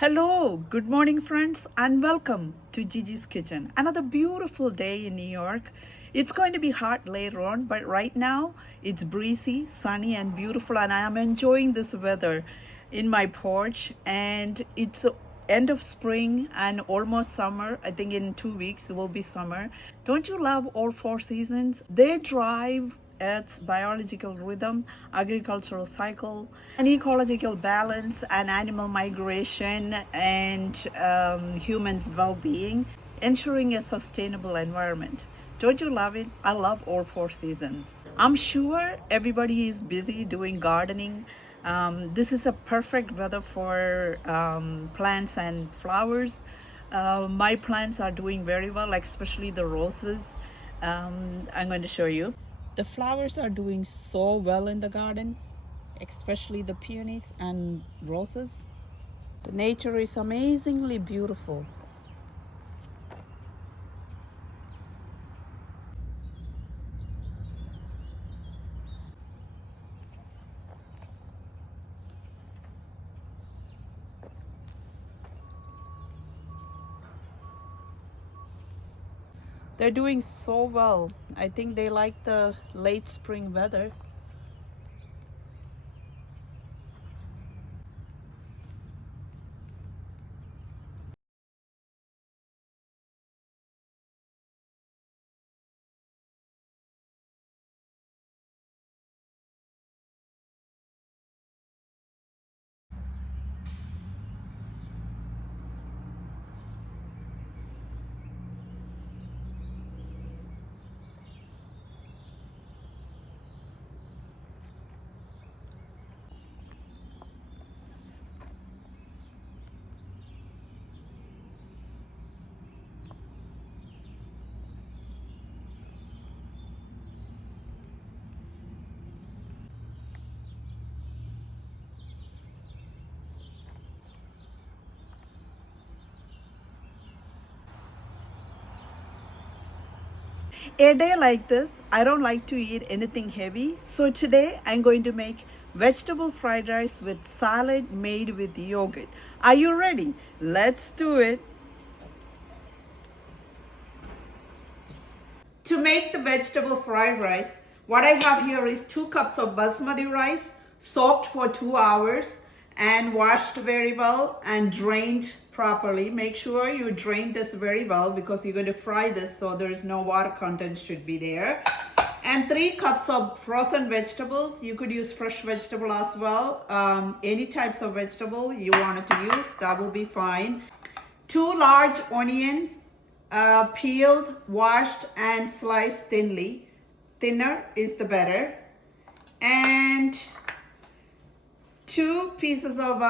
Hello, good morning, friends, and welcome to Gigi's Kitchen. Another beautiful day in New York. It's going to be hot later on, but right now it's breezy, sunny, and beautiful, and I am enjoying this weather in my porch. And it's end of spring and almost summer. I think in 2 weeks it will be summer. Don't you love all four seasons? They drive Earth's biological rhythm, agricultural cycle, and ecological balance, and animal migration, and humans' well-being, ensuring a sustainable environment. Don't you love it? I love all four seasons. I'm sure everybody is busy doing gardening. This is a perfect weather for plants and flowers. My plants are doing very well, like especially the roses. I'm going to show you. The flowers are doing so well in the garden, especially the peonies and roses. The nature is amazingly beautiful. They're doing so well. I think they like the late spring weather. A day like this, I don't like to eat anything heavy. So today I'm going to make vegetable fried rice with salad made with yogurt. Are you ready? Let's do it. To make the vegetable fried rice, what I have here is 2 cups of basmati rice soaked for 2 hours and washed very well and drained properly. Make sure you drain this very well because you're going to fry this, so there is no water content should be there. And 3 cups of frozen vegetables. You could use fresh vegetable as well. Any types of vegetable you wanted to use, that will be fine. 2 large onions, peeled, washed, and sliced thinly. Thinner is the better. And 2 pieces of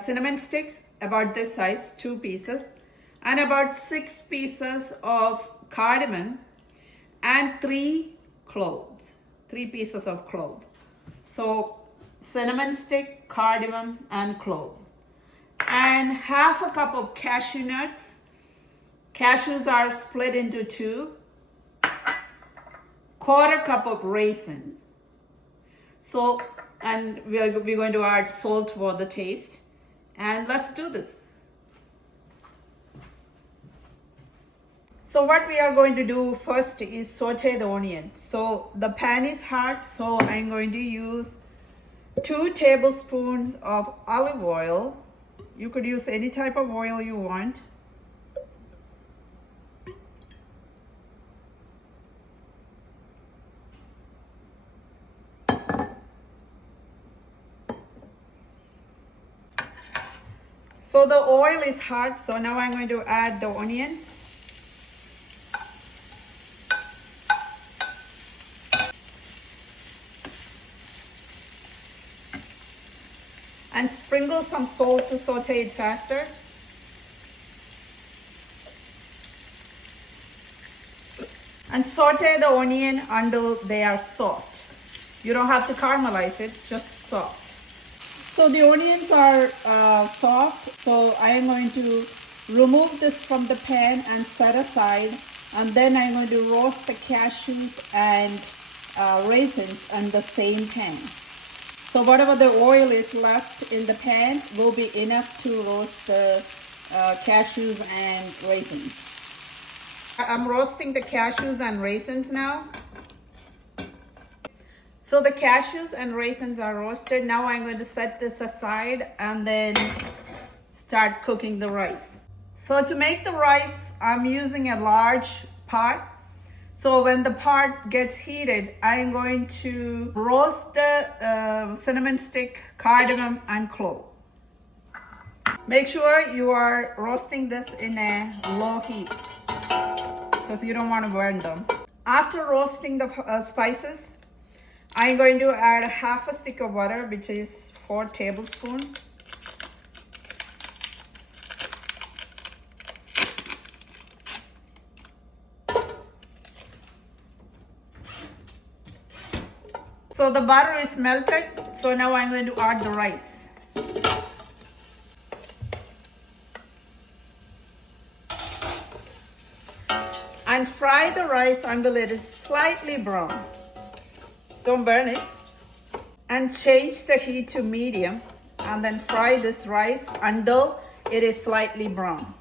cinnamon sticks, about this size, 2 pieces. And about 6 pieces of cardamom and 3 cloves, 3 pieces of clove. So cinnamon stick, cardamom, and cloves. And half a cup of cashew nuts. Cashews are split into 2. Quarter cup of raisins. So, and we're going to add salt for the taste. And let's do this. So what we are going to do first is saute the onion. So the pan is hot, so I'm going to use 2 tablespoons of olive oil. You could use any type of oil you want. So the oil is hot, so now I'm going to add the onions. And sprinkle some salt to saute it faster. And saute the onion until they are soft. You don't have to caramelize it, just soft. So the onions are soft, so I am going to remove this from the pan and set aside, and then I'm going to roast the cashews and raisins on the same pan. So whatever the oil is left in the pan will be enough to roast the cashews and raisins. I'm roasting the cashews and raisins now. So the cashews and raisins are roasted. Now I'm going to set this aside and then start cooking the rice. So to make the rice, I'm using a large pot. So when the pot gets heated, I'm going to roast the cinnamon stick, cardamom, and clove. Make sure you are roasting this in a low heat because you don't want to burn them. After roasting the spices, I'm going to add half a stick of butter, which is 4 tablespoons. So the butter is melted, so now I'm going to add the rice. And fry the rice until it is slightly brown. Don't burn it. And change the heat to medium and then fry this rice until it is slightly brown.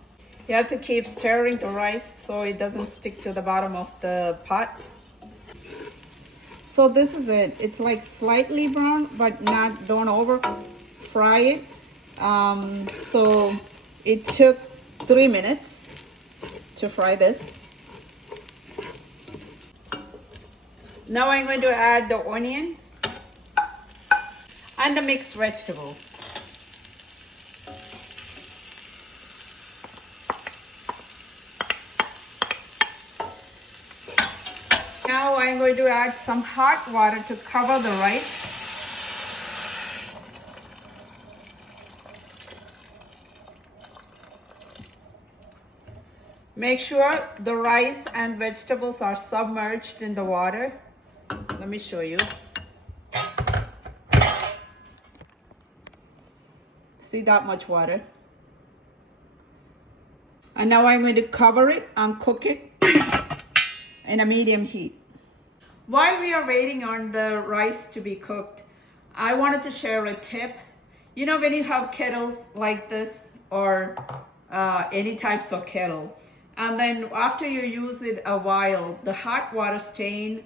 You have to keep stirring the rice so it doesn't stick to the bottom of the pot. So this is it. It's like slightly brown, but don't over fry it. So it took 3 minutes to fry this. Now I'm going to add the onion and the mixed vegetable. Now I'm going to add some hot water to cover the rice. Make sure the rice and vegetables are submerged in the water. Let me show you. See that much water? And now I'm going to cover it and cook it in a medium heat. While we are waiting on the rice to be cooked, I wanted to share a tip. You know, when you have kettles like this or any types of kettle, and then after you use it a while, the hot water stain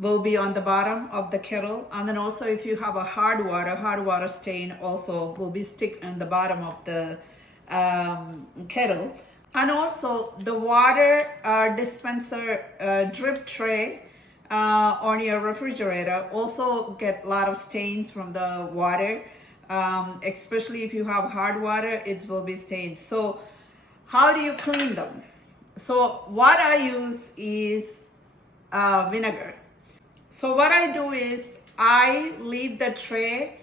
will be on the bottom of the kettle. And then also if you have a hard water stain also will be stick in the bottom of the kettle. And also the water dispenser drip tray on your refrigerator also get a lot of stains from the water. Especially if you have hard water, it will be stained. So how do you clean them? So what I use is vinegar. So what I do is I leave the tray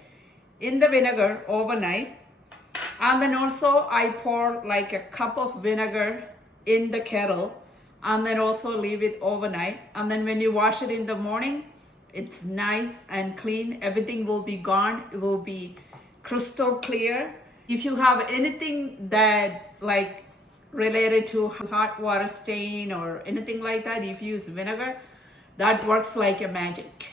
in the vinegar overnight, and then also I pour like a cup of vinegar in the kettle and then also leave it overnight. And then when you wash it in the morning, it's nice and clean. Everything will be gone. It will be crystal clear. If you have anything that like related to hot water stain or anything like that, if you use vinegar, that works like a magic.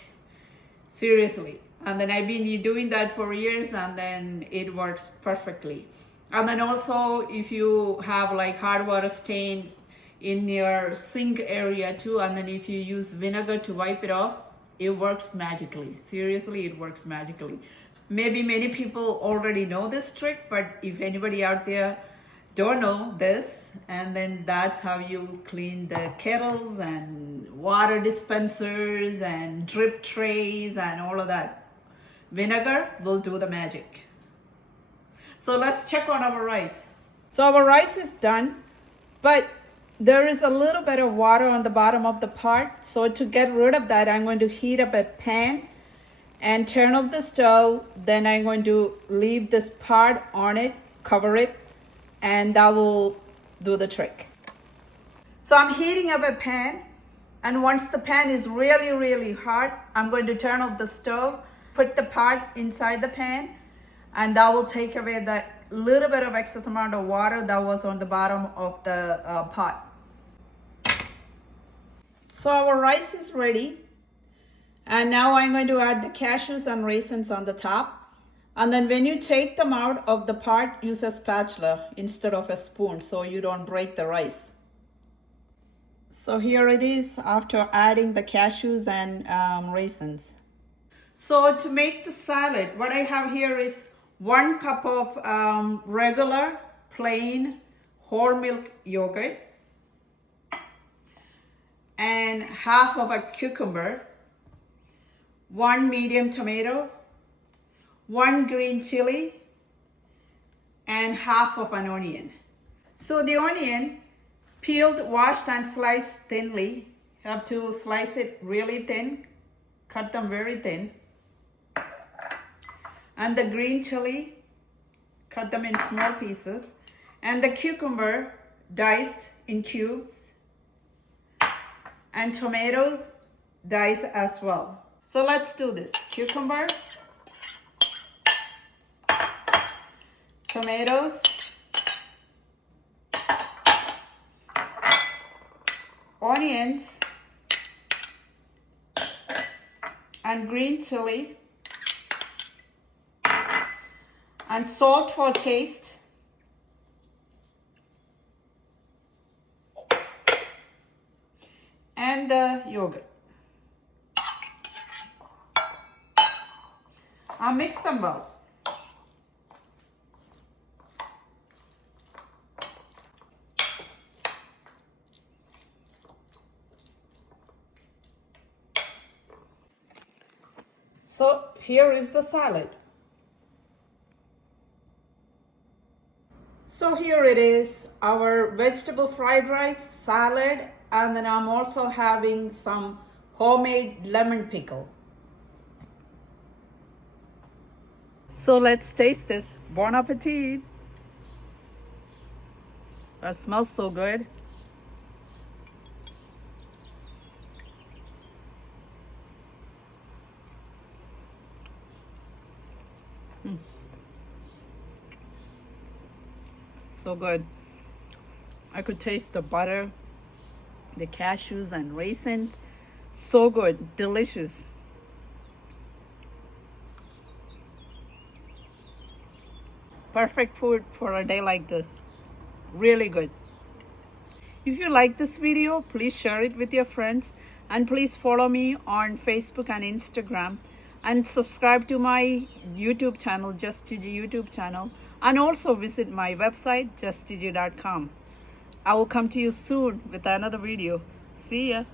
Seriously. And then I've been doing that for years and then it works perfectly. And then also if you have like hard water stain in your sink area too, and then if you use vinegar to wipe it off, it works magically. Seriously, it works magically. Maybe many people already know this trick, but if anybody out there don't know this, and then that's how you clean the kettles and water dispensers and drip trays and all of that. Vinegar will do the magic. So let's check on our rice. So our rice is done, but there is a little bit of water on the bottom of the pot. So to get rid of that, I'm going to heat up a pan and turn off the stove. Then I'm going to leave this pot on it, cover it, and that will do the trick. So I'm heating up a pan, and once the pan is really, really hot, I'm going to turn off the stove, put the pot inside the pan, and that will take away that little bit of excess amount of water that was on the bottom of the pot. So our rice is ready, And now I'm going to add the cashews and raisins on the top. And then when you take them out of the pot, use a spatula instead of a spoon so you don't break the rice. So here it is after adding the cashews and raisins. So to make the salad, what I have here is 1 cup of regular plain whole milk yogurt and half of a cucumber, 1 medium tomato, 1 green chili, and half of an onion. So the onion, peeled, washed, and sliced thinly. You have to slice it really thin, cut them very thin. And the green chili, cut them in small pieces. And the cucumber, diced in cubes. And tomatoes, diced as well. So let's do this. Cucumber, tomatoes, onions, and green chili, and salt for taste, and the yogurt. I'll mix them well. So here is the salad. So here it is, our vegetable fried rice, salad, and then I'm also having some homemade lemon pickle. So let's taste this. Bon appetit. That smells so good. So good. I could taste the butter, the cashews and raisins. So good, delicious. Perfect food for a day like this. Really good. If you like this video, please share it with your friends, and please follow me on Facebook and Instagram, and subscribe to my YouTube channel, 𝐬𝐮𝐬𝐜𝐫𝐢 YouTube channel, and also visit my website, 𝐬𝐿_TG&x. I will come to you soon with another video. See ya.